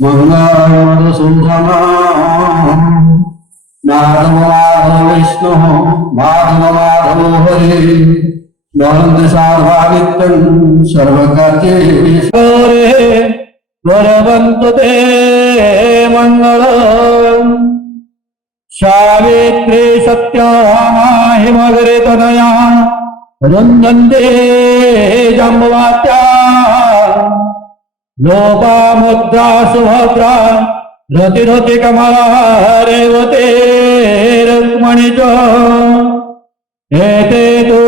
मंगलसूदन माधव माधव विष्णु माधव माधव हरे नंद सार्वादित्यं सर्वकार्येषु वरवन्तु ते मंगलम् सावित्री सत्यभामा हिमगिरि तनया रुन्दन्ते जम्बुवात्या लोपामुद्रा सुभद्रा रतिरति कमला रेवते रुक्मणी च एते तु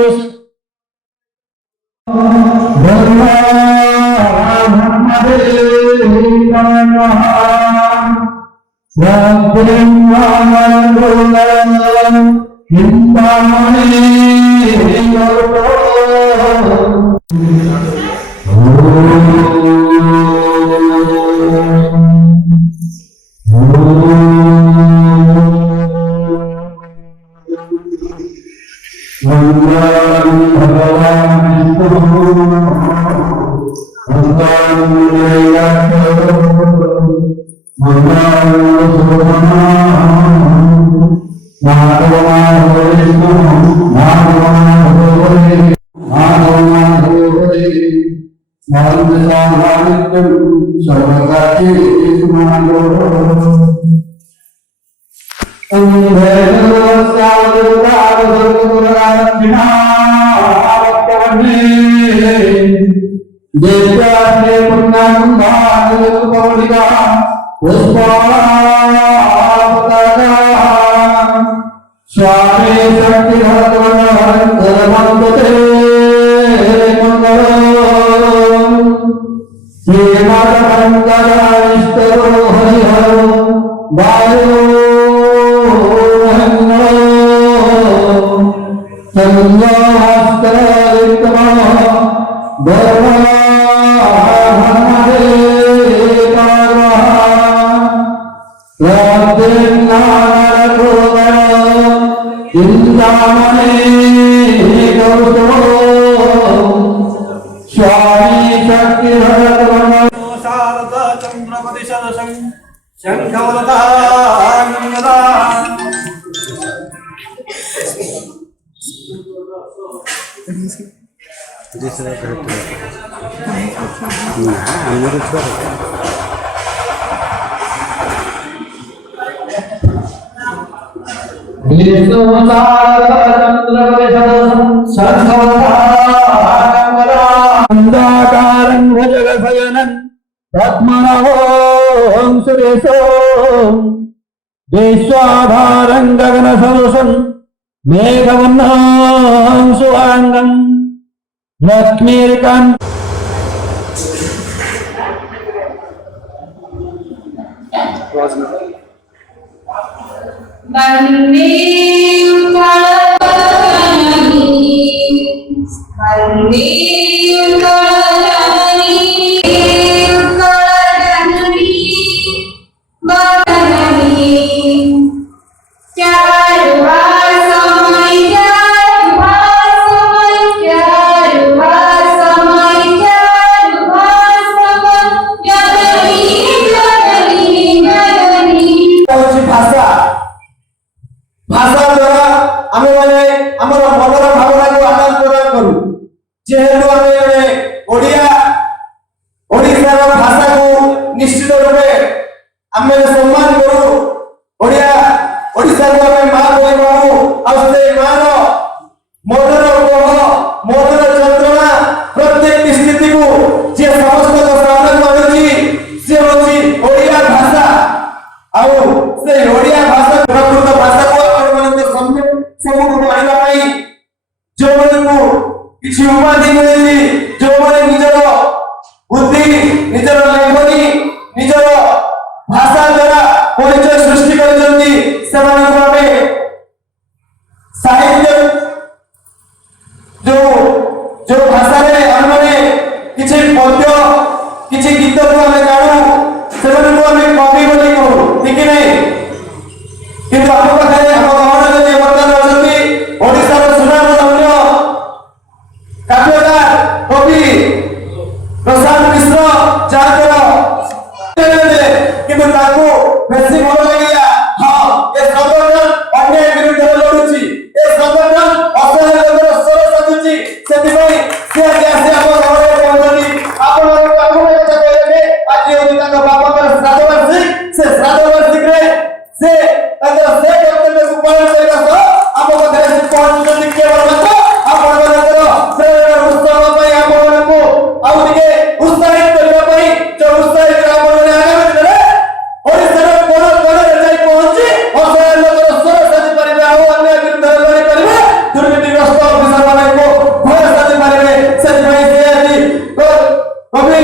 विश्वाधारं गगनसदृशं मेघवर्णं सुवाङ्गं लक्ष्मीर्कान्तं किंतु ताको बेसी भल लागिला हां ए संगठन अन्याय विरुद्ध लढुची ए संगठन असहाय लोकर स्वर साधुची सेति भाई से आसी आप घरे पहुंचनी आपण आपण कथा कहले आज होती ताको बापा पर श्राद्ध वार्षिक से श्राद्ध वार्षिक रे से ताको से कर्तव्य को पालन करबा सह आप घरे पहुंचनी केवल मात्र आपण मनकर प्रेरणा उत्सव पई आपण को आउ टिके उत्साहित करबा पई जो उत्साहित आपण ने आगामी दिन रे ओडिसा रे कोन कोन रे जाई पहुंची असहाय लोकर स्वर साधि परिबे आउ अन्य विरुद्ध लड़ी परिबे दुर्नीतिग्रस्त अफिसर माने को भय साधि परिबे सेति भाई से आदि कवि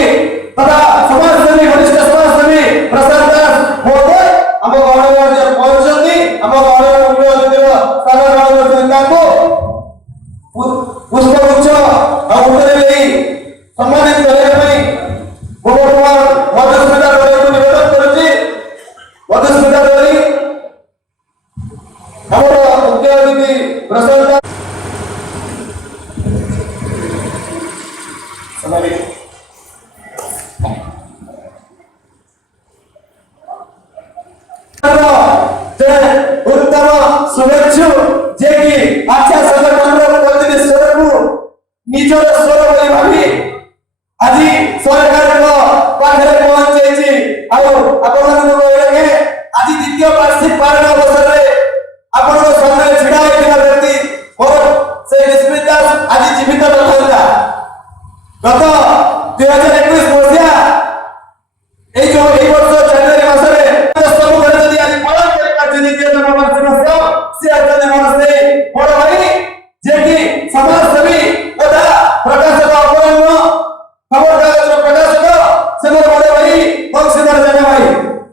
तथा समाजसेवी वरिष्ठ समाजसेवी प्रसाद दास होते हम गौरव जे पहुंचती हम गौरव मुख्य अतिथि सागर गौरव को पुष्पगुच्छ उत्तर देई सम्मानित करने ପାଇଁ भगवान मधुस्मिता को निवेदन करूची मधुस्मिता देवी हमर मुख्य अतिथि प्रसाद सम्मानित उत्तम शुभेच्छु जे कि आच्छा संगठन प्रतिनिधि स्वर को निजर स्वर बोली भाबी आज सरकार को पाखरे पहुंचे छी आ आपण को कहले के आज द्वितीय वार्षिक पालन अवसर रे आपण को सामने छिड़ा होइथिबा व्यक्ति मोर से निस्मित दास आज जीवित रहता गत 2021 मसिया ए जो ए वर्ष जनवरी मास रे सब घर जदी आज पालन करि पाछनी के नववर्ष से अत्यंत मनसे बड़ भाई जे कि समाज सेवी तथा प्रकाशक अपराह्न खबर कागज प्रकाशक से मोर बड़ भाई बंशीधर जन भाई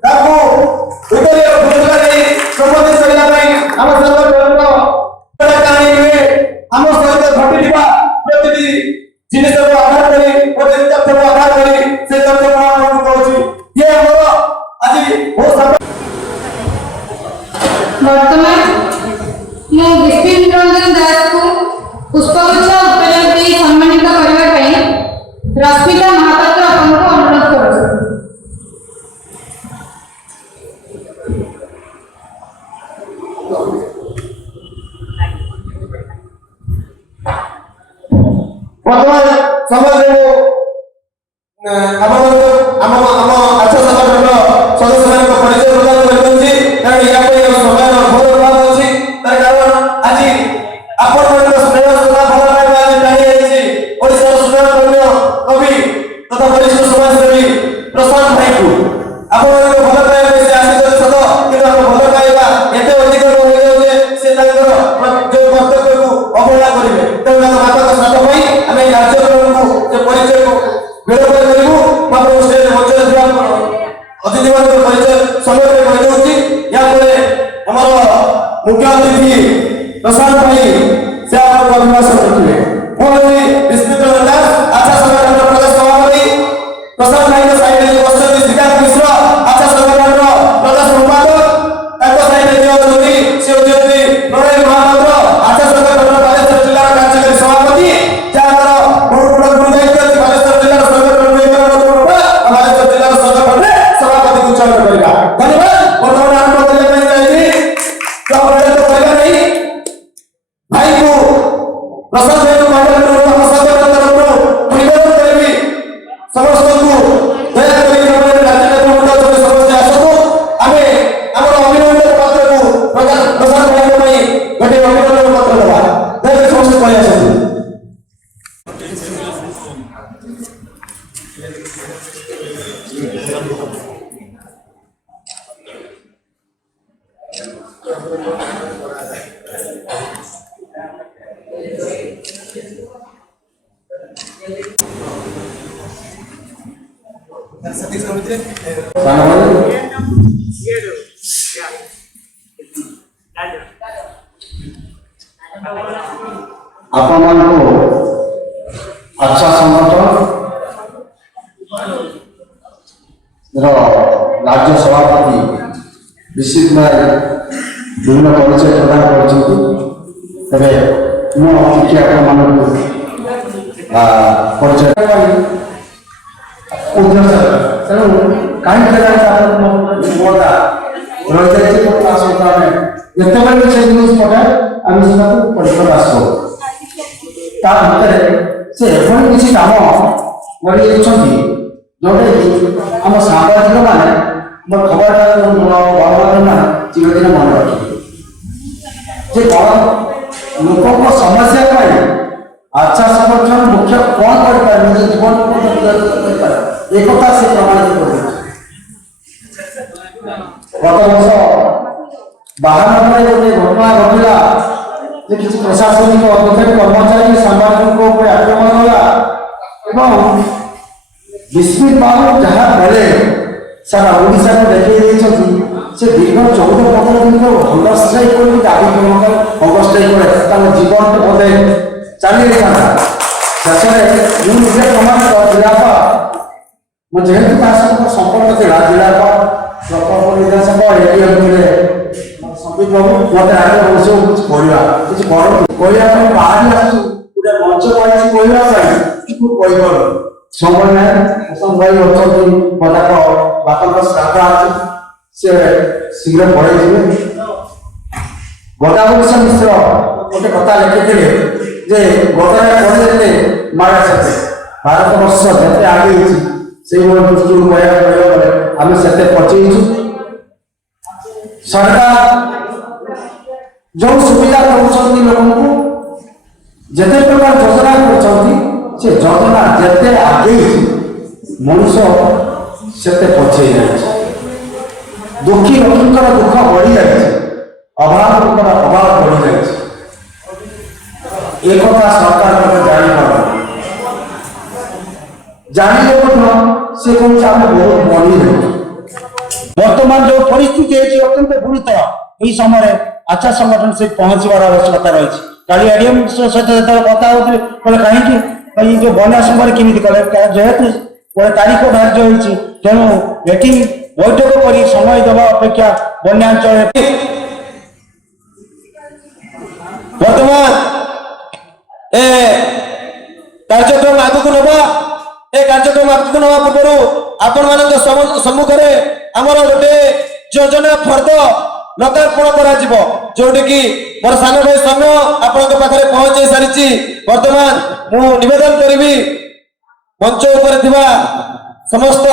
ताको उदय भोजला दे संबोधित करला भाई हम संगठन कहानी में हम सहित घटिबा प्रतिनिधि जिनिस को आधार करी प्रतिनिधि तथ्य को आधार करी से तथ्य को हम कहूची ये हमर आज हो वर्तमान मैं विपिन रंजन दास को पुष्पगुच्छ उपहार दे सम्मानित करबा पई रश्मिता महापात्र आपनको अनुरोध करू वर्तमान समाज को हम अच्छा संगठन सदस्य मान को परिचय प्रदान करछि कारण या पे समय बहुत अभाव अछि तार कारण आज आपण मन स्नेह सदा भल पाइबा चाहि अछि ओडिसा सुंदर कन्या कवि तथा वरिष्ठ समाजसेवी प्रसाद भाई को आपण मन भल पाइबा से आशित सद कि हम भल पाइबा एते अधिक हो जे से तांकर जो कर्तव्य को अवहेला करिवे तेना बापा का साथ भाई हमें कार्यक्रम को से परिचय को बेरोबर करिवु मात्र स्टेज मंच दिवा अतिथि मान को परिचय समय में कहि दउची या परे हमर मुख्य अतिथि प्रसाद भाई से आपको अभिभाषण करथिले मोहनी विस्मित दास आच्छा संगठन प्रदेश सभापति प्रसाद भाई के साइड में बसती श्रीकांत मिश्र आच्छा संगठन प्रदेश संपादक ताको साइड में दियोती से उद्योती नरेश महापात्र आच्छा संगठन बालेश्वर जिला कार्यकारी सभापति जाकर बहुत बड़ा गुरुदायित्व बालेश्वर जिला संगठन में बालेश्वर जिला संगठन में सभापति को चयन करेगा धन्यवाद वर्तमान आरंभ करने में चाहिए तो बड़े तो पहला नहीं भाई को प्रसाद भाई को कहले हम संगठन तरफ निवेदन करेबी समस्त को दया करी हमरे राज्य में मुद्दा जो समस्त आसो हमें हमर अभिनंदन पत्र को प्रसाद भाई को भाई गटे अभिनंदन पत्र देबा दया समस्त पय आसो सतीश समिति आपण को अच्छा संगठन राज्य सभापति विशिष्ट भाई विभिन्न परिचय प्रदान कर परिचय तेणु कहीं दुर्बलता रही जाए जितेबाला से न्यूज पठाए आम से परीक्षण आसो ता भितर से एभली किसी काम कर जोटा कि आम सांबादिक मैंने मोर खबर गणमाध्यम चिरदिन मन रखे लोक समस्या आशा संगठन मुख्य कौन कर निज जीवन को एक से प्रमाणित कर गत वर्ष बाहर गोटे घटना घटला किसी प्रशासनिक अधिकारी कर्मचारी सांबादिक आक्रमण होला विस्मित बाबू जहाँ बेले सारा ओडिशा को देखिए से दीर्घ 14-15 दिन हंगर स्ट्राइक कर दाबी हंगर स्ट्राइक कर जीवन बोधे चली शेष में मुझे प्रमाण जिलापा मुझे संपर्क था जिलापा प्रकल्प निर्देशक एडीएम थे संबित बाबू मत आगे बस कुछ किसी कहना बाहरी आसू गोटे मंच पाई कहना समय भाई अच्छा पदाक बापा श्राद्ध आज से शीघ्र पढ़े गदाभूषण मिश्र गोटे कथा लिखिले जे गदारे पढ़े मारा से भारत वर्ष जिते आगे से दृष्टि कहले आम से पचेचु सरकार जो सुविधा कर लोक जिते प्रकार योजना कर से योजना जिते आगे मनुष्य से पचे जाए दुखी लोकर दुख बढ़ी जाए अभाव लोकर अभाव बढ़ी जाए एक सरकार जानिले से कौन बहुत बढ़ी वर्तमान जो परिस्थिति है अत्यंत गुरुतर यही समय आशा संगठन से पहुंचवार आवश्यकता रही काली एडीएम सहित जो कथा होते कहीं जो बना समय केमी कले जेहेतु गोटे तारीख धार्य होती तेणु ये बैठक कर समय देवा अपेक्षा बन्यांचल वर्तमान ए कार्यक्रम आगक नवा ए कार्यक्रम आगक नवा पूर्व आपण मान सम्मुख में आमर गोटे योजना फर्द लोकार्पण करा जोटि कि मोर सान भाई समय आपण पाखे पहुंचे सारी वर्तमान मु निवेदन करी मंच उपर समस्त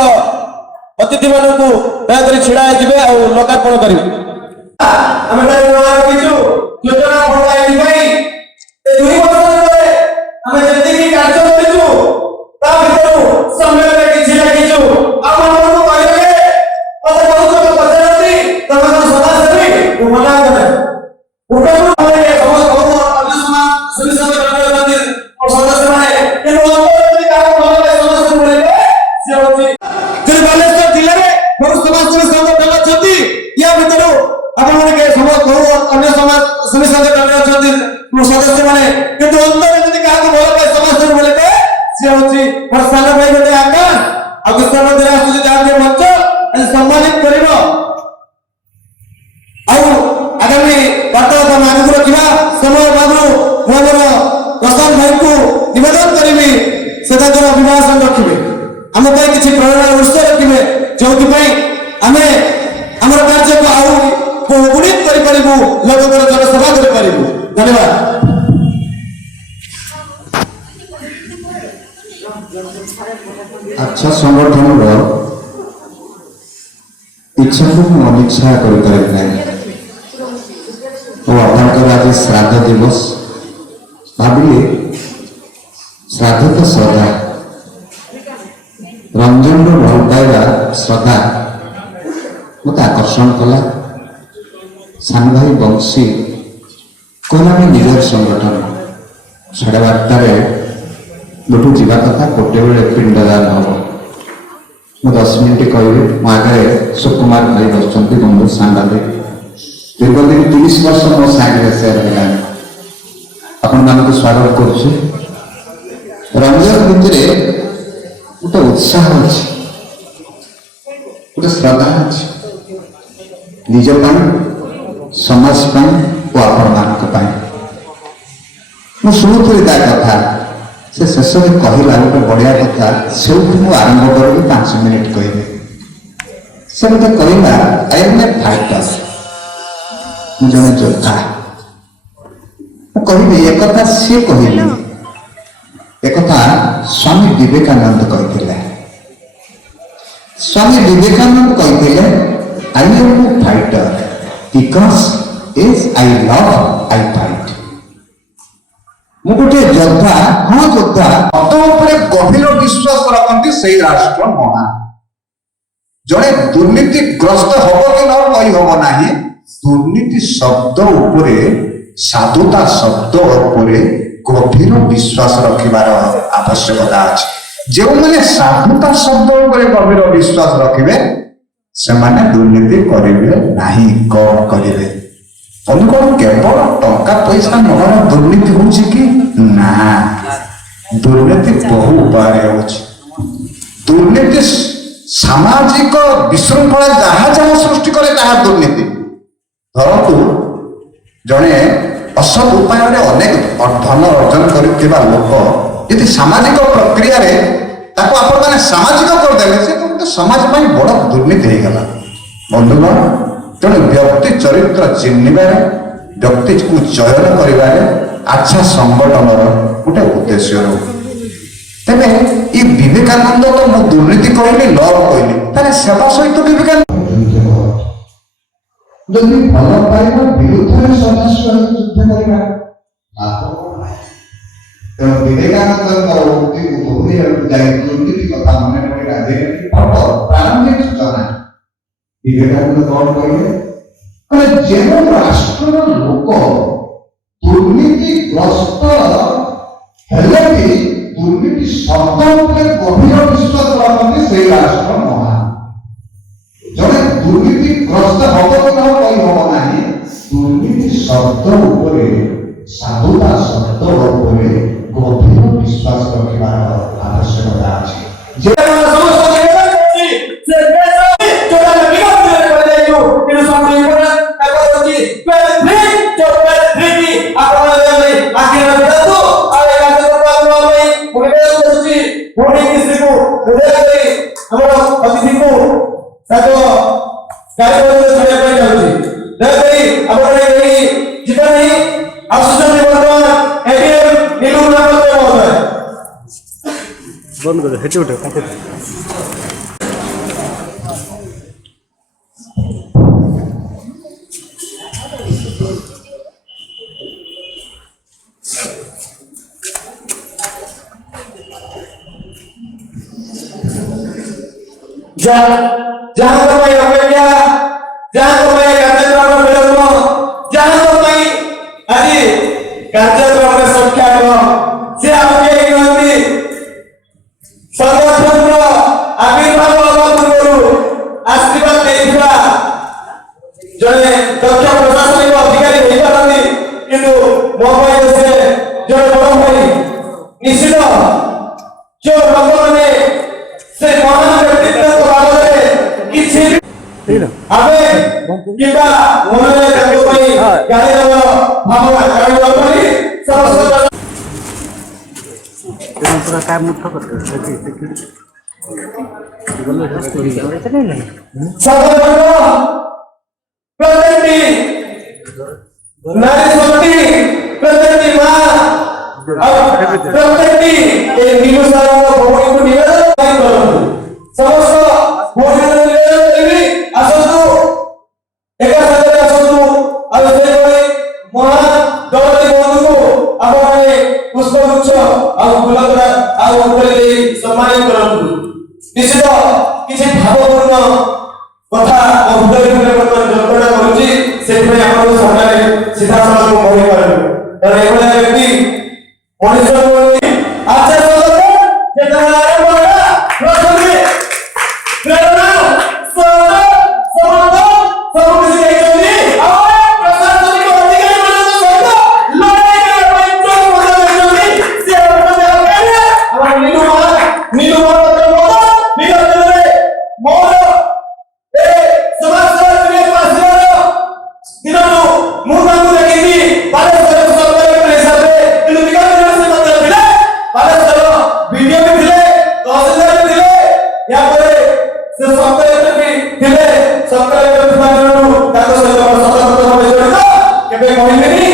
अतिथि मानू दयाकोरी छिड़ा हो लोकार्पण करें योजना सदस्य मैंने किंतु अंदर यदि क्या भल पाए समाज बोले सी हूँ सान भाई गोटे आकाश कृष्ण मंदिर जाती मंच सम्मानित कर आगामी वार्तालाप आगे रखा समय बाबू मोर प्रशांत भाई को निवेदन करी से अभिभाषण रखिए आम किसी प्रेरणा उत्स रखिए जो आम आम कार्य को आउ गुणित करूँ लोक जनसेवा करूँ धन्यवाद अच्छा संगठन इच्छा को अनिच्छा कर आज श्राद्ध दिवस भाविले श्राद्ध तो श्रद्धा रंजन भल पाइबा श्रद्धा मत आकर्षण कला सान भाई बंशी कहला निजर संगठन 12:30 लुटू जीवा कथा गोटे बेले पिंडदान हम मु 10 मिनिट कहबी मो आगे सुकुमार भाई बस बंधु सांबादिक दीर्घ दिन 30 वर्ष मो सांगे से अपन को स्वागत करुचे रंजन भितर गोटे उत्साह अच्छे गोटे श्रद्धा अच्छे निज समाज और आपण मान शुणुली कथा से शेष में कहला गोटे बढ़िया कथा से आरंभ करी 5 मिनिट कहे से मत कहला आई एम ए फाइटर जने योद्धा कहबी एक कथा सी कहली एक कथा स्वामी विवेकानंद कहते स्वामी विवेकानंद कहते I am a fighter because is I love I fight मु गोटे योद्धा हाँ योद्धा मत उपरे गभीर विश्वास रखती से राष्ट्र महान जड़े दुर्नीतिग्रस्त हम कि न कही हम ना दुर्नीति शब्द उपरे साधुता शब्द उपरे गभीर विश्वास रखिबार आवश्यकता अछि जो मैंने साधुता शब्द उपरे गभीर विश्वास रखिबे से माने दुर्नीति करिवे नाही कौन करिवे बंधुगण केवल टंका पैसा नहर दुर्नीति होछि कि ना दुर्नीति बहु उपाय होछि दुर्नीति सामाजिक विशृंखला जहाँ जहाँ सृष्टि करे ताहा दुर्नीति धरतु जड़े असत उपाय अनेक धन अर्जन करुवा लोक यदि सामाजिक प्रक्रिया रे ताको आपण माने सामाजिक करदेले से तो समाज में बड़ दुर्नीति हो गला बंधुगण तेणु व्यक्ति चरित्र चिन्हबार व्यक्ति को चयन कर अच्छा संगठन गोटे उद्देश्य तेरे ये विवेकानंद तो मु दुर्नीति कहली लव कहली ताले सेवा सहित विवेकानंद जदि भल पाइबा विरुद्ध सदस्य युद्ध करबा तो विवेकानंद उक्ति को बहुनी जाय दुर्नीति कथा मन में राजनीति प्रारंभिक सूचना विवेकानंद कौन कहले जेन राष्ट्र लोक दुर्नीतिग्रस्त हेले भी दुर्नीति शब्द उपरे गभीर विश्वास रखती से राष्ट्र महान जड़े दुर्नीतिग्रस्त हम कि न कही हम ना दुर्नीति शब्द उपरे साधुता शब्द उपरे गभीर विश्वास रखिबार आवश्यकता अछि बंद कर हेटे उठे जहाँ तो मैं अपेक्षा जहाँ तो मैं कार्यक्रम में मिलूँ जहाँ तो मैं अरे कार्यक्रम में संख्या को से आपके इग्नोरी संगठन को आविर्भाव पूर्व आशीर्वाद देइबा जने दक्ष प्रशासनिक अधिकारी होई पारନ୍ତି किंतु मोबाइल से जने बड़ भाई निश्चित जो लोक माने से महान व्यक्तित्व बारे किछि आबे किबा मोने ताको पई गाड़ी रो भावना करै पड़ी समस्त पूरा काम मुठ करते नारी शक्ति प्रत्येक मां प्रत्येक निवेदन भूमि को निवेदन समस्त भूमि निवेदन आसतु एक साथ आसतु और से महान दौलती बंधु को आपने पुष्पगुच्छ और फूलतोड़ा और उपरे सम्मानित करंतु निश्चित किछि भावपूर्ण कथा हृदय में जल्पना करूची से आपको सामने सीधा सलाह को कहि पारु तर एवढा व्यक्ति मनुष्य आचार जेता आरंभ होला प्रथमे प्रेरणा समर्थ सब किसी एकली और प्रशासनिक अधिकारी मान सहित लड़ाई के पैसा मजा से अपने और नीलू विगत मोर ए समाज सेवा पासियार दिननु मुंडा देखि बारे सरकार के हिसाब से विगत से मतलब ଥିଲେ ସରକାର କରୁଥିବା ଦିନରୁ ତାଙ୍କ ସହିତ ସତର୍କ ଭାବେ ଜଡ଼ିତ କେବେ କହିବେନି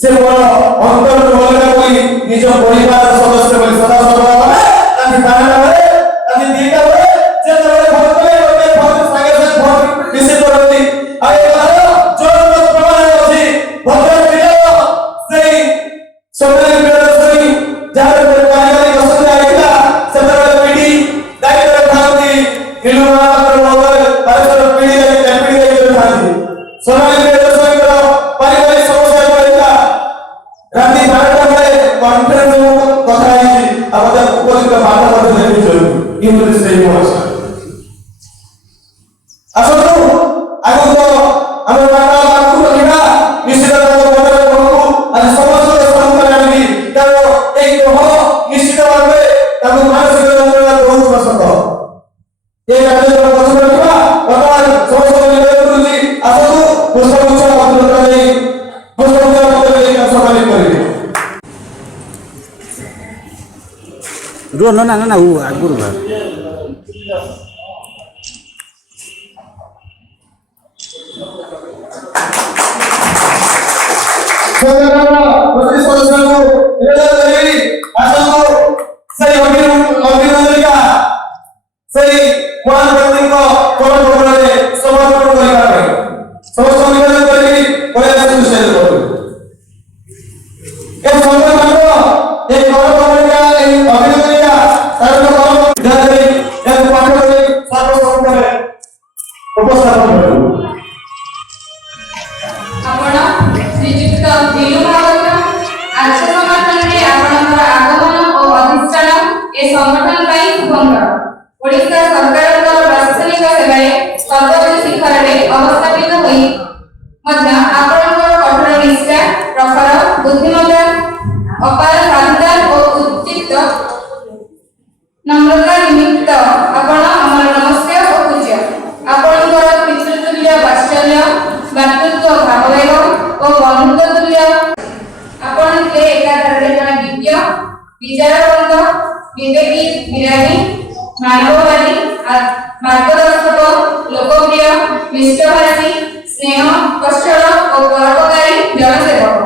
ସେ ମୋର ଅନ୍ତରରୁ ଅଲଗା ବୋଲି ନିଜ ପରିବାର ସଦସ୍ୟ ବୋଲି ସଦା ସର୍ବଦା ଭାବେ ତାଙ୍କ ବାହାନା ବେଳେ ତାଙ୍କ ଦିଟା ବେଳେ ଯେତେବେଳେ ଭୋଟ କଲେ ଗୋଟେ ଭୋଟ ସାଙ୍ଗେ ସାଙ୍ଗେ ଭୋଟ ରିସିଭ କରନ୍ତି ଆଉ ଏ କଥା ଜୋର ପ୍ରମାଣ ଅଛି ଭଦ୍ର ଜିଲ୍ଲାର ସେଇ ସମ୍ମିଳନୀ ପ୍ରଦର୍ଶନୀ ଯାହାର ପାରିବାରିକ ଅସୁବିଧା ହେଇଥିଲା ସେତେବେଳେ ପିଢ଼ି ଦାୟିତ୍ୱରେ ଥାନ୍ତି ଇଲୁ ମହାପାତ୍ର ମହୋଦୟ ଭାରତର ପିଢ଼ି ଦାୟିତ୍ୱରେ ଥାନ୍ତି ସମ୍ମିଳନୀ ପ୍ରଦର୍ଶନୀଙ୍କର ପାରିବାରିକ ସମସ୍ୟା ହେଇଥିଲା ରାତି 12ଟା ବେଳେ କନଫରେନ୍ସ କଥା ହେଇଛି ଆଉ ମଧ୍ୟ ଉପଯୁକ୍ତ ବାଟ ମଧ୍ୟ ଦେଖିଛନ୍ତି କିନ୍ତୁ ସେଇ ମଣିଷ ଆସନ୍ତୁ ଆଗକୁ ଆମର ବାର୍ତ୍ତାଳାପକୁ ରଖିବା ନିଶ୍ଚିତ ତାଙ୍କ ମନରେ ପ୍ରଭୁକୁ ଆଜି ସମସ୍ତଙ୍କ ସମ୍ମୁଖରେ ଆଣିବି କାରଣ ଏହି ଗ୍ରହ ନିଶ୍ଚିତ ଭାବେ ତାଙ୍କୁ ମାନସିକ ଯନ୍ତ୍ରଣା ବହୁତ ପସନ୍ଦ এই କାର୍ଯ୍ୟକ୍ରମ ପଛକୁ ରଖିବା ବର୍ତ୍ତମାନ ସମସ୍ତଙ୍କୁ ନିବେଦନ କରୁଛି ଆସନ୍ତୁ ପୁଷ୍ପଗୁଚ୍ଛ ଅଭିନନ୍ଦନ ଦେଇ ପୁଷ୍ପଗୁଚ୍ଛ ଅଭିନନ୍ଦନ ଦେଇ ସମ୍ମାନିତ କରିବେ रो ना ना ना वो आगुरु बा ସରକାର ପ୍ରତି ସଦସ୍ୟଙ୍କୁ ନିବେଦନ କରିବି ଆସନ୍ତୁ ସେଇ ଅଭିନନ୍ଦନିକା ସେଇ ମହାନ ବ୍ୟକ୍ତିଙ୍କ କର୍ମକର୍ତ୍ତାରେ ସମର୍ପଣ କରିବା ପାଇଁ ସମସ୍ତଙ୍କୁ ନିବେଦନ କରିବି ପ୍ରୟାସ ନିଶ୍ଚୟ କରିବି ଏ ସମ୍ମାନର এই কর্মকর্তা এই অভিনন্দনিকা তার কর্ম যাদের এর পাঠ করে সর্বসম্মুখে উপস্থাপন করব ଆପଣ ଶ୍ରୀଯୁକ୍ତ ଦିଲୁ ମହାପାତ୍ର ଆଚ୍ଛା ସଂଗଠନରେ ଆପଣଙ୍କର ଆଗମନ ଓ ଅଧିଷ୍ଠାନ ଏ ସଂଗଠନ ପାଇଁ ଶୁଭଙ୍କର ଓଡ଼ିଶା ସରକାରଙ୍କ ପ୍ରଶାସନିକ ସେବାରେ ସର୍ବୋଚ୍ଚ ଶିଖରରେ ଅବସ୍ଥାପିତ ହୋଇ ମଧ୍ୟ ଆପଣଙ୍କର କଠୋର ନିଷ୍ଠା ପ୍ରଖର ବୁଦ୍ଧିମତ୍ତା ଅପାର ସାଧୁତା ଓ ଉଚିତ নম্রতা নিমিত্ত ଆପଣ ଆମର ନମସ୍କାର ଓ ପୂଜ୍ୟ ଆପଣଙ୍କର ପିତୃତୁଲ୍ୟ ବାତ୍ସଲ୍ୟ ମାତୃତ୍ୱ ଭାବବେଗ ଓ ବନ୍ଧୁତ୍ୱ ତୁଲ୍ୟ ଆପଣ ଥିଲେ ଏକାଧାରରେ ଜଣେ ବିଜ୍ଞ ବିଚାରବନ୍ତ ବିବେକୀ ବିରାଗୀ ମାନବବାଦୀ ମାର୍ଗଦର୍ଶକ ଲୋକପ୍ରିୟ ମିଷ୍ଟଭାଷୀ ସ୍ନେହ କୌଶଳ ଓ ପରୋପକାରୀ ଜନସେବକ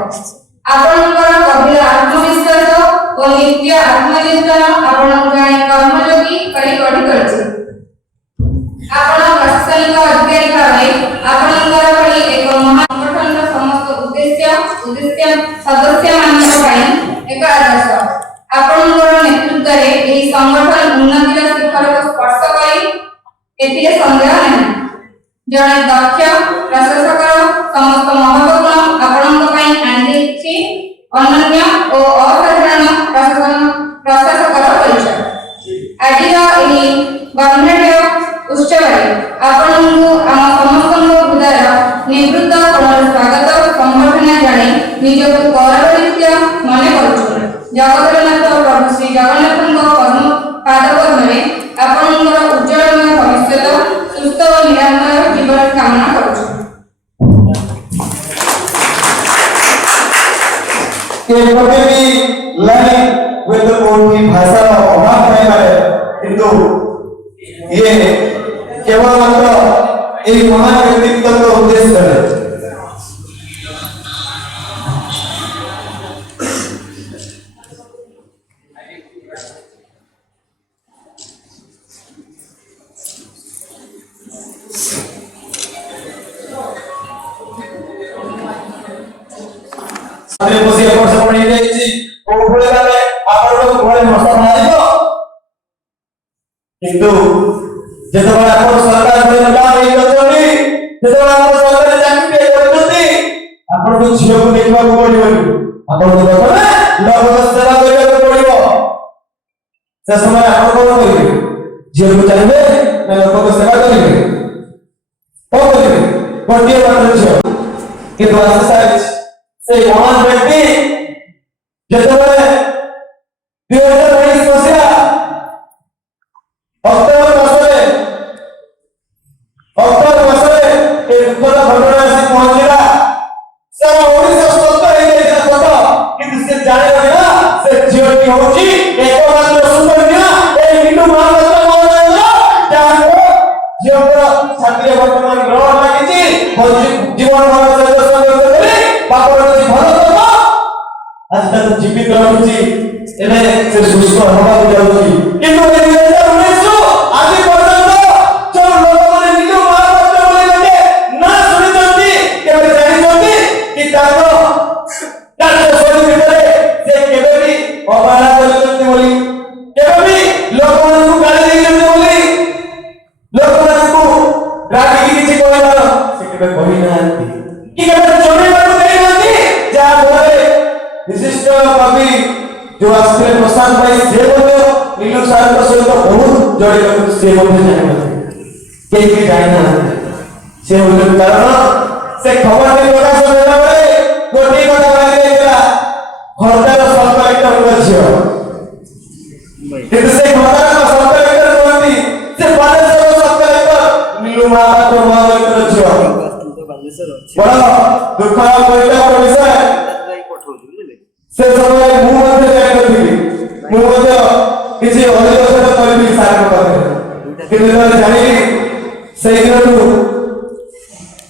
ଆପଣଙ୍କର ଗଭୀର ଆତ୍ମବିଶ୍ୱାସ ଓ ନିତ୍ୟ ଆତ୍ମଚିନ୍ତନ ଆପଣଙ୍କୁ ଜଣେ କର୍ମଯୋଗୀ କରି ଗଢ଼ି ତୋଳିଛି ଆପଣ ପ୍ରଶାସନିକ ଅଧିକାରୀ ଭାବେ ଆପଣଙ୍କର ଭଳି ଏକ ମହାନ ସଂଗଠନର ସମସ୍ତ ଉଦ୍ଦେଶ୍ୟ ସଦସ୍ୟମାନଙ୍କ ପାଇଁ ଏକ ଆଦର୍ଶ ଆପଣଙ୍କର ନେତୃତ୍ୱରେ ଏହି ସଂଗଠନ ଉନ୍ନତିର ଶିଖରକୁ ସ୍ପର୍ଶ କରି ଏଥିରେ ସନ୍ଦେହ ନାହିଁ ଜଣେ ଦକ୍ଷ ପ୍ରଶାସକର ସମସ୍ତ ମହତ୍ୱ ଆପଣଙ୍କ ପାଇଁ ଆଣିଦେଇଛି ଅନନ୍ୟ ଓ ଅସାଧାରଣ ପ୍ରଶାସକର ପରିଚୟ ଆଜିର ଏହି ବର୍ଣ୍ଣାଢ୍ୟ ଉତ୍ସବରେ ଆପଣଙ୍କୁ ଆମ ସମସ୍ତଙ୍କ ହୃଦୟର ନିବୃତ୍ତ କୋଣରୁ ସ୍ୱାଗତ ସମ୍ବର୍ଦ୍ଧନା ଜଣାଇ ନିଜକୁ ଗୌରବାନ୍ୱିତ ମନେ କରୁଛୁ ଜଗତରନାଥ ପ୍ରଭୁ ଶ୍ରୀ ଜଗନ୍ନାଥଙ୍କ ପାଦପଦ୍ମରେ ଆପଣଙ୍କର ଉଜ୍ଜ୍ୱଳମୟ ଭବିଷ୍ୟତ ସୁସ୍ଥ ଓ ନିରାମୟ ଜୀବନ କାମନା କରୁଛୁ କେବେ ବି ଲାଇନ୍ ହୁଏତ କୋଉଠି ଭାଷାର ଅଭାବ ଥାଇପାରେ କିନ୍ତୁ ଇଏ କେବଳ ମାତ୍ର ଏହି ମହାନ ବ୍ୟକ୍ତିତ୍ୱଙ୍କ ଉଦ୍ଦେଶ୍ୟରେ ଆମେ ବସି ବର୍ଷ ପଡି ଯାଇଛି କୋଉ ଭଳି ଭାବେ ଆପଣଙ୍କ ଘରେ ମଶା ବାହାରିବ କିନ୍ତୁ ଯେତେବେଳେ ଆପଣ ସରକାର ହେଇଛନ୍ତି ଯେତେବେଳେ ଆପଣ ସରକାରୀ ଚାକିରି କରିଛନ୍ତି ଆପଣଙ୍କ ଝିଅକୁ ଦେଖିବାକୁ ପଡିବନି ଆପଣଙ୍କୁ ପ୍ରଥମେ ଲୋକଙ୍କ ସେବା କରିବାକୁ ପଡିବ ସେ ସମୟରେ ଆପଣ କଣ କରିବେ ଝିଅକୁ ଚାହିଁବେ ନା ଲୋକଙ୍କ ସେବା କରିବେ କଣ କରିବେ ଗୋଟିଏ ମାତ୍ର ଝିଅ କିନ୍ତୁ ଆସି ସାରିଛି সেই মহান ব্যক্তি যেতবে 2022 মସିହା অক্টোবর মাসে এই দুঃখদ ঘটনা আসি পৌঁছিলা সারা ওড়িশা সত্য হয়ে গেছে সত্য কিন্তু সে জানে না সে ঝিওটি হচ্ছে একমাত্র সুকন্যা এই হিন্দু মহারাষ্ট্র মহারাষ্ট্র যার ঝিওর ଛାତିରେ ବର୍ତ୍ତମାନ ଗ୍ରହ ଲାଗିଛି ଜୀବନ ଭର ସହିତ ସଂଘର୍ଷ କରି ବାପର କିଛି ଭଲ କର୍ମ ଆଜି ତାକୁ ଜୀବିତ ରଖିଛି ଏବେ ସେ ସୁସ୍ଥ ହେବାକୁ ଯାଉଛି କିନ୍ତୁ 2019 ଆଜି ପର୍ଯ୍ୟନ୍ତ ଯୋଉ ଲୋକମାନେ ନିଜ ମହାପାତ୍ର ବୋଲି ଗୋଟେ ନା ଶୁଣିଛନ୍ତି କେବେ ଜାଣିଛନ୍ତି କି ତାଙ୍କ କାର୍ଯ୍ୟଶୈଳୀ ଭିତରେ ସେ କେବେ ବି ଅବହେଳା କରିଛନ୍ତି ବୋଲି କେବେ ବି ଲୋକମାନଙ୍କୁ ଗାଳି ଦେଇଛନ୍ତି ବୋଲି ଲୋକମାନଙ୍କୁ ରାଗିକି କିଛି କହିବାର ସେ କେବେ କହିନାହାନ୍ତି କି କେବେ ଜଣେଇବାକୁ ଦେଇନାହାନ୍ତି ଯାହା ଫଳରେ विशिष्ट कवि जो आसते प्रसाद भाई से नीलू सार सहित बहुत जड़ित से कहीं जाना से कारण से खबर प्रकाश होगा बेले गोटे कथा बाहरी खर्दार सब कलेक्टर झील किंतु से खर्दार सब कलेक्टर कहती से बालेश्वर सब कलेक्टर नीलू महापात्र महोदय झील बड़ दुखर विषय से समय मुझे जानी मुझे किसी अधिवेशन करी सार कि जानी से दिन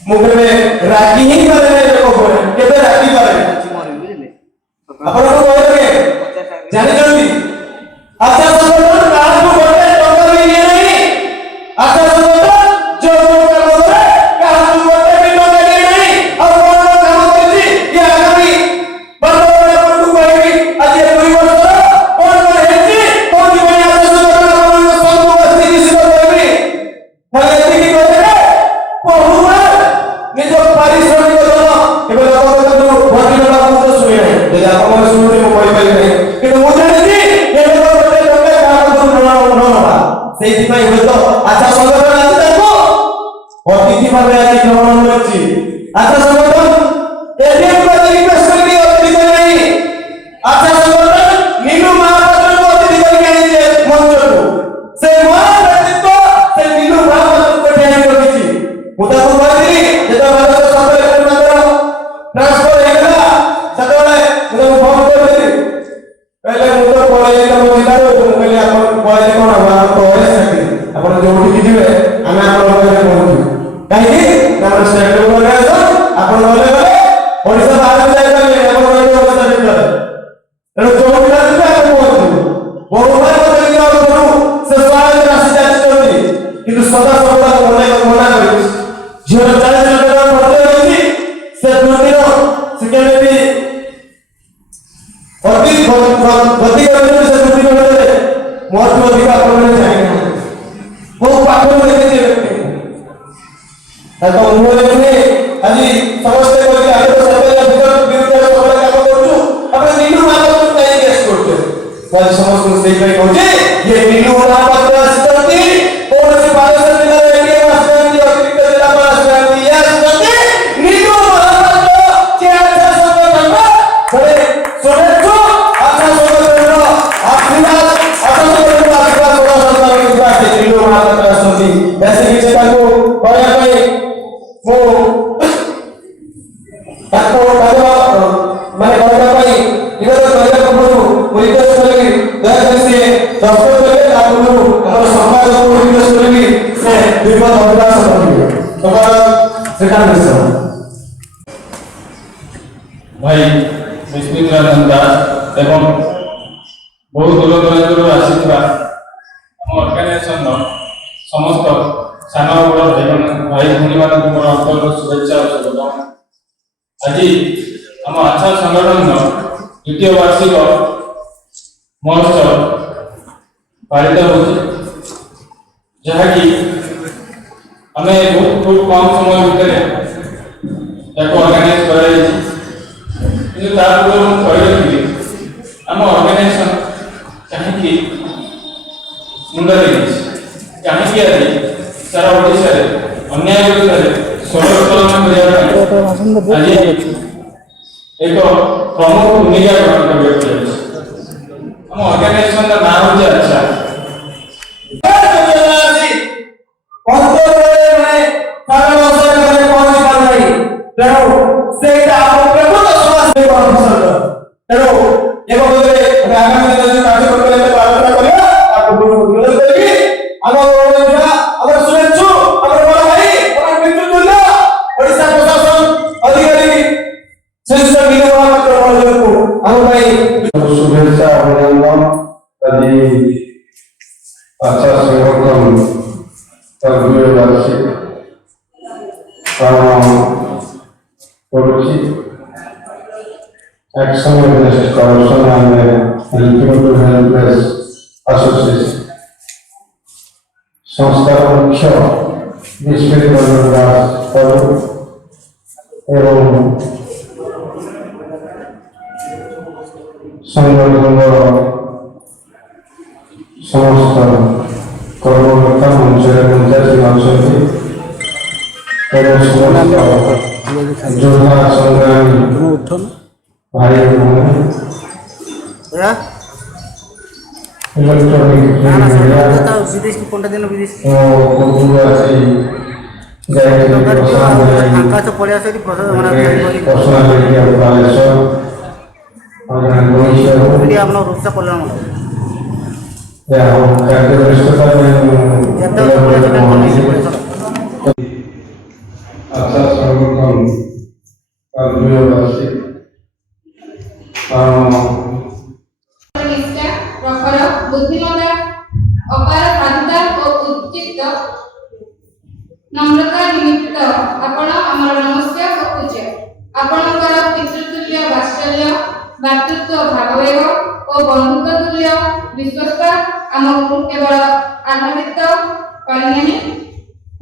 मुझे रागी ही करे केते रागी करे आपन को कहले जानि जल्दी अच्छा संगठन काज को गोटे टका भी नहीं अच्छा संगठन जो काम करे काज को गोटे भी टका नहीं और कौन काम करती ये आगामी आज ये 2 वर्ष कौन हेची कौन भाई आज संगठन सब स्थिति से करबी खाली एतिकी कहले बहुमा निज पारिश्रमिक दल केवल लोकगत भटिला बाबू सुने जे आपण सुनते मो कहि पाइ नै किंतु मो जानि जे लोक गोटे टका काम करू न सेहि पई होतो अच्छा संगठन आज देखो अतिथि भाবে आज ग्रहण करछि अच्छा संगठन एटीएम को रिक्वेस्ट करके अतिथि नहीं अच्छा संगठन नीलू महापात्र को अतिथि करके आनिजे मंच को से महाव्यक्तित्व से नीलू महापात्र को ठेई रखिछि मुता को कहली जेता भारत सरकार नगर ट्रांसफर हेला सतले मुता फोन करली पहले मुता पळे हम जिल्ला रो कहली आपण पळे कोन हम तो है सकी आपण जोठी की दिबे हम आपण घरे पहुंचू काहे कि हमर स्टेट ऑर्गेनाइजेशन आपण बोले ओडिसा बाहर जाय करले आपण अवस्था निकले एनो जोठी रात पे आपण पहुंचू बहुबार बदली और करू से स्वागत राशि जाचि किंतु सदा सदा मना करी जीवन 40 टका पड़ते होई से दुर्दिन से केले भी अति गति करने से दुर्दिन होले मोर तो अधिक आपण जानि बहुत पाठ में देखि व्यक्ति तो मुझे देखने आज समस्त कोई आगे सरकार विरुद्ध सब काम करू अपन नीलू महापात्र कहीं केस करते आज समस्त से कहि कहूचे ये नीलू महापात्र आसितंती कौन से बालेश्वर जिला रे एटीएम आसितंती अतिरिक्त जिला पर आसितंती ये आसितंती नीलू महापात्र जे अच्छा संगठन बड़े सोनेचो अच्छा संगठन आशीर्वाद अच्छा संगठन आशीर्वाद बड़ा संस्था के बात नीलू महापात्र आसितंती ऐसे किसी को कहया भाई वो ताको माने कहया भाई निगत कहया पूर्व रिक्वेस्ट करली दया से दफ्तर करे ताको हमर समाज को रिक्वेस्ट करली से विपद अभिलाष करली तोरा सेटा मिश्र भाई विस्मित्रानंद दास एवं बहुत दूर दराजर आसिथिबा हम ऑर्गेनाइजेशन समस्त सान बड़ भाई भूणी मान मोर अंतर शुभेच्छा और शुभकामना आज आम आच्छा संगठन द्वितीय वार्षिक महोत्सव पालित हो जहाँकि आम खूब कम समय भितर ऑर्गेनाइज कर आम ऑर्गेनाइजेशन कहीं मुंडे कहीं आज सारा ओडिशा अन्याय विरुद्ध स्वरोत्तोलन करने आज एक प्रमुख भूमिका ग्रहण कर ऑर्गेनाइजेशन का नाम हो अच्छा हम शुभेच्छा अभिनंदन आदि अच्छा संगठन कर्तव्य वार्षिक करुची action against corruption and helping to helpless association संस्थार मुख्य विश्व दास एवं संगठन समस्त कर्मकर्ता मंचरे मंचासी समस्त योद्धा संग्रामी भाई बहन इलेक्ट्रॉनिक अच्छा संगठन निष्ठा प्रखर बुद्धिमत्ता अपार साधुता और उचित नम्रता निमित्त आपण आमर नमस्कार और पूज्य आपणकर पितृतुल्य वात्सल्य भातृत्व भाववेग और बंधुत्व तुल्य विश्वस्ता आमको केवल आनंदित करनाही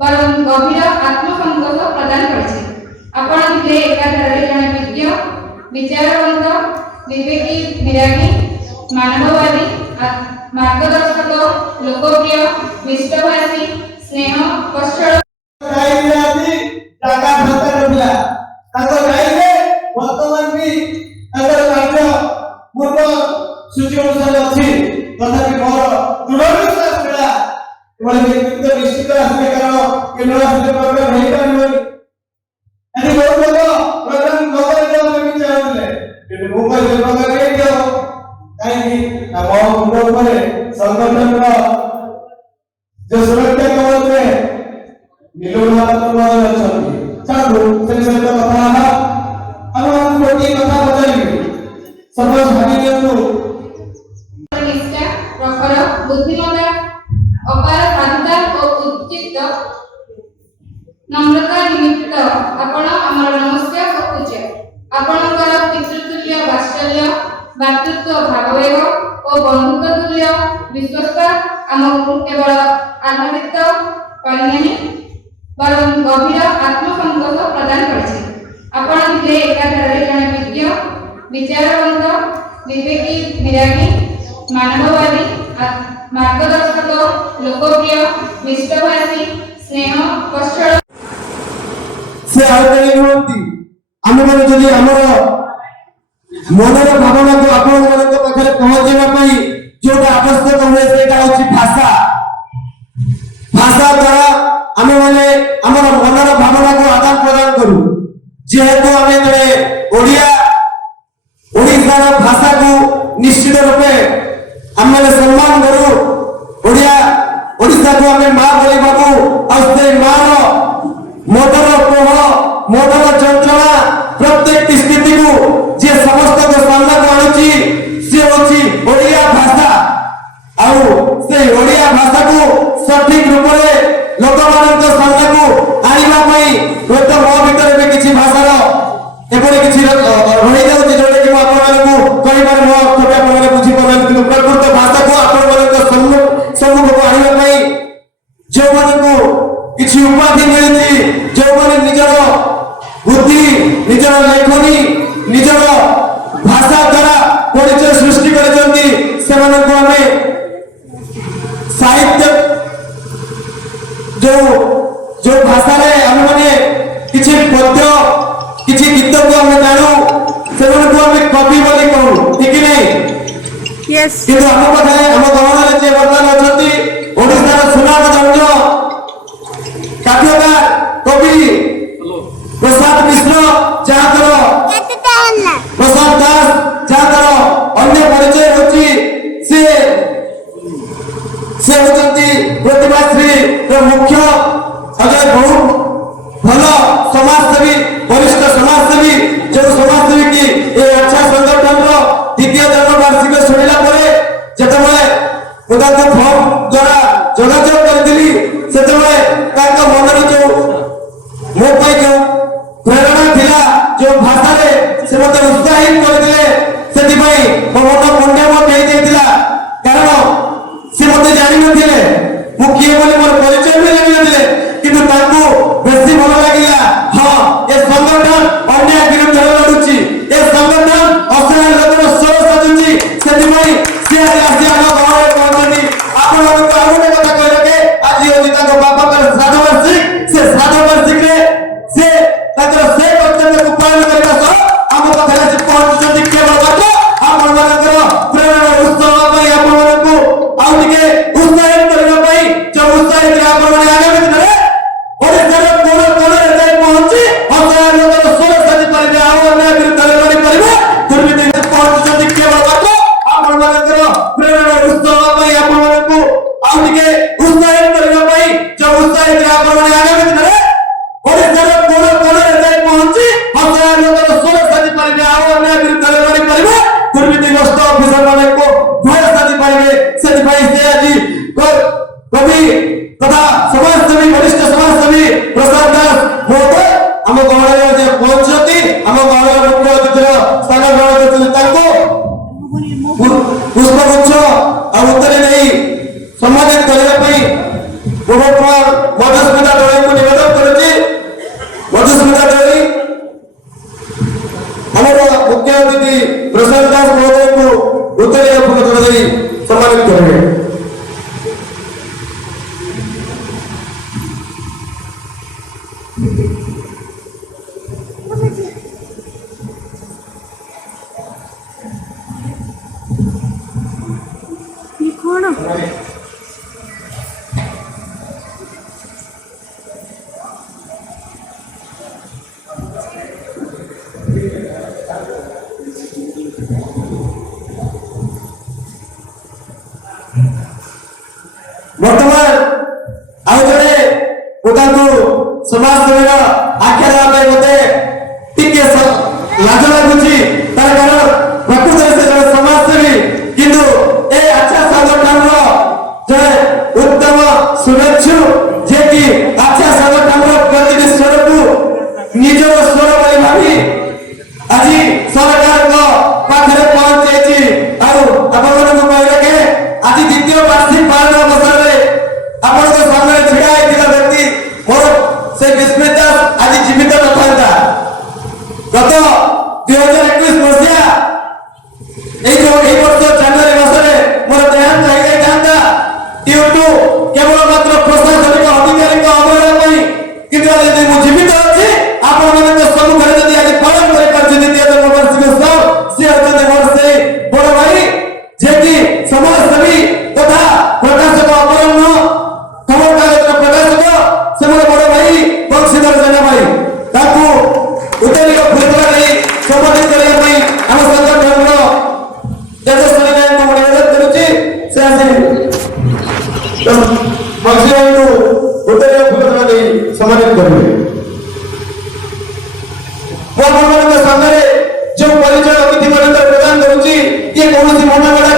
बरं गभीर आत्मसंतोष प्रदान करছে आपण थे एकाधारे जने विज्ञ विचारवंत विवेकी विरागी मानववादी मार्गदर्शक लोकप्रिय मिष्टभाषी स्नेह कौशल सूची अनुसार अच्छी तथापि मोर दृढ़ विश्वास मिला व्यक्तित्व निश्चित आसने कारण केवल प्रोग्राम नहीं पारिबनी एनी बहुत लोग प्रोग्राम नगर जाऊ भी चाहते कि मोबाइल से प्रोग्राम नहीं दियो काहे ना मुंड ऊपर संगठन का जो सुरक्षा कवच में नीलोनाथ अछंती चालू से कथा हम कोटी कथा बताइबी समझ भागी निष्ठा प्रखर बुद्धिमत्ता अपार साधुता और उचित नम्रता निमित्त आपण आमर नमस्कार और पूज्य आपणकर पितृतुल्य वात्सल्य भातृत्व भाववेग और बंधुत्व तुल्य विश्वस्ता आमको केवल आनंदित करनाही बरं गभीर आत्मसंतोष प्रदान करছে आपण थे एकाधारे जने विज्ञ विचारवंत विवेकी विरागी मानववादी मार्गदर्शक लोकप्रिय मिष्टभाषी स्नेह कौशल से आउटलाइन होती आमे माने जदी हमर मनर भावना को आपण मानक पाखरे पहुंचेबा पई जोटा आवश्यक होय सेटा होची भाषा भाषा द्वारा आमे माने हमर मनर भावना को आदान प्रदान करू जेहेतु आमे जने ओडिया ओडिसार भाषा को निश्चित रूपे आमे सम्मान करू ओडिया ओडिसा को आमे मां बोली बाबू और से मां मोदर कोह मोदर चंचला प्रत्येक स्थिति को जे समस्त को सामना को आनुची से होची ओडिया भाषा आउ से ओडिया भाषा को सठिक रूप में लोक मानक सामना को आनिबा पई होत मो भीतर में किछि भाषार एपरि किछि रहि जाउची जोडे कि आपण मानक कहिबार मो छोटा माने बुझी परन कि प्रकृत भाषा को आपण मानक सम्मुख को आनिबा पई जो मानक किछि उपाधि मिलछि जो माने निजर बुद्धि निजर लेखनी निजर भाषा द्वारा परिचय सृष्टि करजंती सेमान को हमें साहित्य जो जो भाषा रे हम माने किछि पद्य किछि गीत को हम जानू सेमान को हमें कवि बोली कहू ठीक नहीं यस किंतु हम पाखरे हम गहन रे जे वर्तमान अछंती ओडिसा रो सुनाम धन्य काठियार कवि प्रसाद मिश्र जहां प्रसाद दास जहां अन्य परिचय होची से होती प्रतिभाश्री मुख्य अजय बहुत भल समाजसेवी वरिष्ठ समाजसेवी जो समाजसेवी की अच्छा संगठन द्वितीय जन्म वार्षिक ଆଗାମୀ ଦିନରେ ଓଡ଼ିଶାର କୋଣ କୋଣରେ ଯାଇ ପହଞ୍ଚି ହଜାର ଲୋକର ସ୍ୱର ସାଜି ପାରିବେ, ଆଉ ଅନ୍ୟାୟ ବିରୁଦ୍ଧରେ ଲଢ଼ିପାରିବେ, ଦୁର୍ନୀତିଗ୍ରସ୍ତ ଅଫିସର ମାନଙ୍କୁ ଭୟ ସାଜି ପାରିବେ। ସେଥିପାଇଁ ସେ ଆଜି କବି ତଥା ସମାଜସେବୀ ବରିଷ୍ଠ ସମାଜସେବୀ ପ୍ରସାଦ ଦାସ ମହୋଦୟ ଆମ ଗହଣରେ ଯେ ପହଞ୍ଚୁଛନ୍ତି, ଆମ ଗହଣର ମୁଖ୍ୟ ଅତିଥିର ସ୍ଥାନ ଗ୍ରହଣ କରୁଛନ୍ତି, ତାଙ୍କୁ ପୁଷ୍ପଗୁଚ୍ଛ ଆଉ ଉତ୍ତରୀ ନେଇ ସମ୍ମାନିତ କରିବା ପାଇଁ କୁମାର ମଧୁସ୍ମିତା ଦଳଙ୍କୁ ନିବେଦନ କରୁଛି। ମଧୁସ୍ମିତା ଦଳୀ ଆମର ମୁଖ୍ୟ ଅତିଥି ପ୍ରସାଦ ଦାସ ମହୋଦୟଙ୍କୁ ଉତ୍ତରୀ ପତ୍ର ଦେଇ ସମ୍ମାନିତ କରିବେ। ବର୍ତ୍ତମାନ ଆଉ ଜଣେ ତାଙ୍କୁ ସମାଜସେବୀର ଆଖ୍ୟା ଦେବା ପାଇଁ ମତେ ଟିକେ ଲାଜ ଲାଗୁଛି, ତାର କାରଣ ପ୍ରକୃତରେ ସେ ଜଣେ ସମାଜସେବୀ, କିନ୍ତୁ ଏ ଆଚ୍ଛା ସଂଗଠନର ଜଣେ ଉତ୍ତମ ଶୁଭେଚ୍ଛୁ, ଯିଏକି ଆଚ୍ଛା ସଂଗଠନର ପ୍ରତିଟି ସ୍ୱରକୁ ନିଜର ସ୍ୱର ବୋଲି ଭାବି ଆଜି ସରକାରଙ୍କ ପାଖରେ ପହଞ୍ଚିଯାଇଛି। ଆଉ ଆପଣମାନଙ୍କୁ କହିଲେ କି ଆଜି ଦ୍ୱିତୀୟ ବାର୍ଷିକ ପାଳନ ଅବସରରେ ଆପଣଙ୍କ ସାମ୍ନାରେ ଛିଡ଼ା ହେଇଥିବା ବ୍ୟକ୍ତି ମୋର ସେ ବିସ୍ମିତ ଦାସ ଆଜି ଜୀବିତ ନଥାନ୍ତା। ଗତ 2021 ମସିହା এই ବର୍ଷ ଜାନୁଆରୀ ମାସରେ ମୋର ଦେହାନ୍ତ ହେଇଯାଇଥାନ୍ତା କିନ୍ତୁ କେବଳ ମାତ୍ର ପ୍ରଶାସନିକ ଅଧିକାରୀଙ୍କ ଅବହେଳା ପାଇଁ। କିନ୍ତୁ ଯଦି ମୁଁ ଜୀବିତ ଅଛି, ଆପଣମାନଙ୍କ ସମ୍ମୁଖରେ ଯଦି ଆଜି ପାଳନ କରିପାରୁଛି ଦ୍ୱିତୀୟ ଜନ୍ମବାର୍ଷିକ ଉତ୍ସବ, ସିଏ ହେଉଛନ୍ତି ମୋର ସେଇ ବଡ଼ ଭାଇ, ଯିଏକି ସମାଜସେବୀ ତଥା ପ୍ରକାଶକ ଅପରାହ୍ନ ଖବର କାଗଜର ପ୍ରକାଶକ, ସେ ମୋର ବଡ଼ ଭାଇ ବଂଶୀଧର ଜେନା ଭାଇ। ତାଙ୍କୁ ଉତ୍ତରୀୟ ପୁରସ୍କାର ଦେଇ ସମ୍ମାନିତ କରିବା ପାଇଁ ଆମ ସଂଗଠନର ତେଜସ୍ୱୀ ନାୟକଙ୍କୁ ମୁଁ ନିବେଦନ କରୁଛି, ସେ ଆସି ବଂଶୀ ଭାଇଙ୍କୁ ଉତ୍ତରୀୟ ପୁରସ୍କାର ଦେଇ ସମ୍ମାନିତ କରିବେ। ମୁଁ ଆପଣମାନଙ୍କ ସାମ୍ନାରେ ଯେଉଁ ପରିଚୟ ଅତିଥି ମାନଙ୍କ ପ୍ରଦାନ କରୁଛି, ଇଏ କୌଣସି ମନଗଢ଼ା